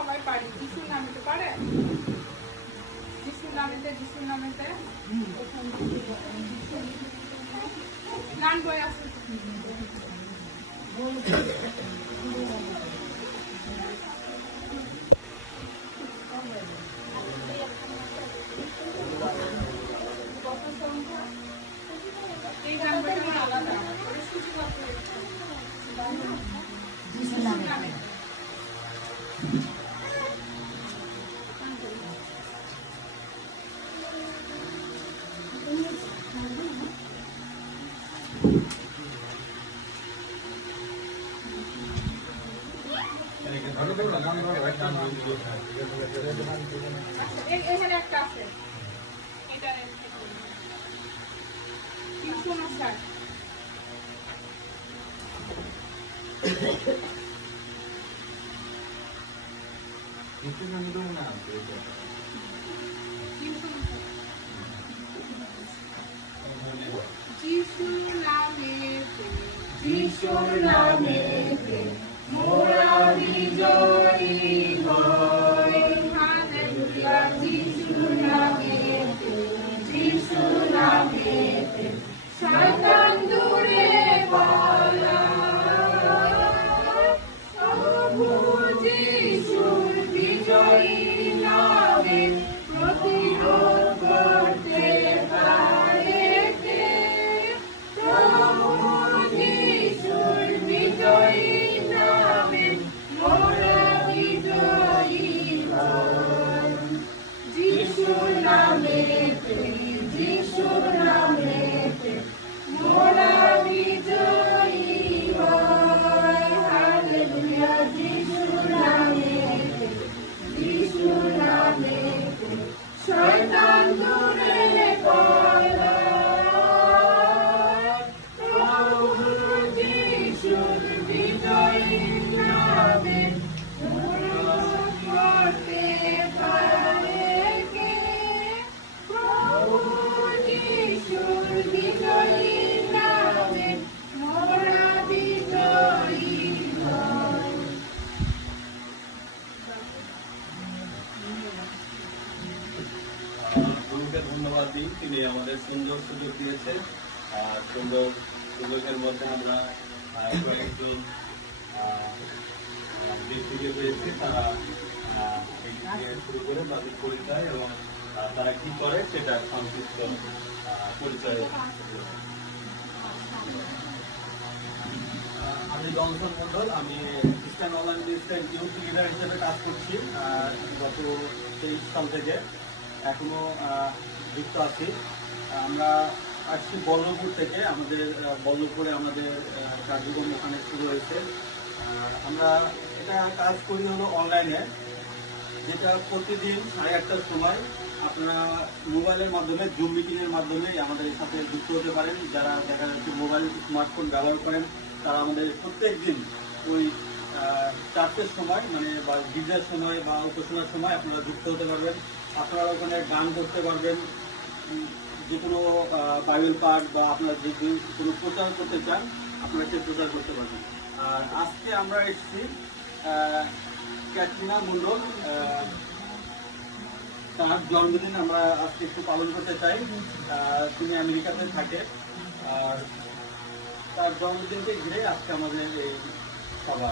সবাই পারি। যিশুর নামেতে পারে? যিশুর নামেতে, যিশুর নামেতে গান বই আছে। এই গান বইটা আমার আলাদা, ওটা সূচিপত্র যিশুর নামে। এখানে একটা আছে, এটা কিছু না স্যার। যিশুর নামেতে, যিশুর নামেতে মোরা বিজয়ী হই। হালেলুয়া। যিশুর নামেতে, যিশুর নামেতে শয়তান দূরে পালায়। প্রভু যিশুর বিজয়ী নামে প্রতিরোধ করতে পারে কে? প্রভু যিশুর বিজয়ী নামে মোরা বিজয়ী হই। যিশুর নামেতে, যিশুর নামেতে মোরা বিজয়ী হই। হালেলুয়া। যিশুর নামেতে, যিশুর নামেতে শয়তান দূরে পালায়। প্রভু যিশুর বিজয়ী নামে প্রতিরোধ করতে পারে কে? প্রভু যিশুর বিজয়ী নামে মোরা বিজয়ী হই। গুরুকে ধন্যবাদ দিই, তিনি আমাদের সুন্দর সুযোগ দিয়েছেন। সুন্দর সুযোগের মধ্যে আমরা কয়েকজন ব্যক্তিকে পেয়েছি, তারা শুরু করে তাদের পরিচয় এবং তারা কি করে সেটা সংক্ষিপ্ত পরিচয়। আমি জনসন মন্ডল, আমি খ্রিস্টান অনলাইন মিনিস্ট্রির ইউথ লিডার হিসেবে কাজ করছি গত 23 সাল থেকে, এখনো যুক্ত আছি। আমরা আসছি বল্লভপুর থেকে, আমাদের বল্লভপুরে আমাদের কার্যক্রম ওখানে শুরু হয়েছে। আমরা এটা কাজ করি হলো অনলাইনে, যেটা প্রতিদিন 8:30টার সময় আপনারা মোবাইলের মাধ্যমে জুম মিটিংয়ের মাধ্যমে আমাদের সাথে যুক্ত হতে পারেন। যারা দেখা যাচ্ছে মোবাইল স্মার্টফোন ব্যবহার করেন তারা আমাদের প্রত্যেক দিন ওই 4টের সময় মানে বা গির্জার সময় বা উপাসনার সময় আপনারা যুক্ত হতে পারবেন। আপনারা ওখানে গান করতে পারবেন, যে কোনো বাইবেল পাঠ বা আপনারা যে কোনো প্রচার করতে চান আপনারা সে প্রচার করতে পারবেন। আর আজকে আমরা এসেছি ক্যাটরিনা মন্ডল, তার জন্মদিন আমরা আজকে একটু পালন করতে চাই। তিনি আমেরিকাতে থাকে, আর তার জন্মদিনকে ঘিরে আজকে আমাদের এই সভা।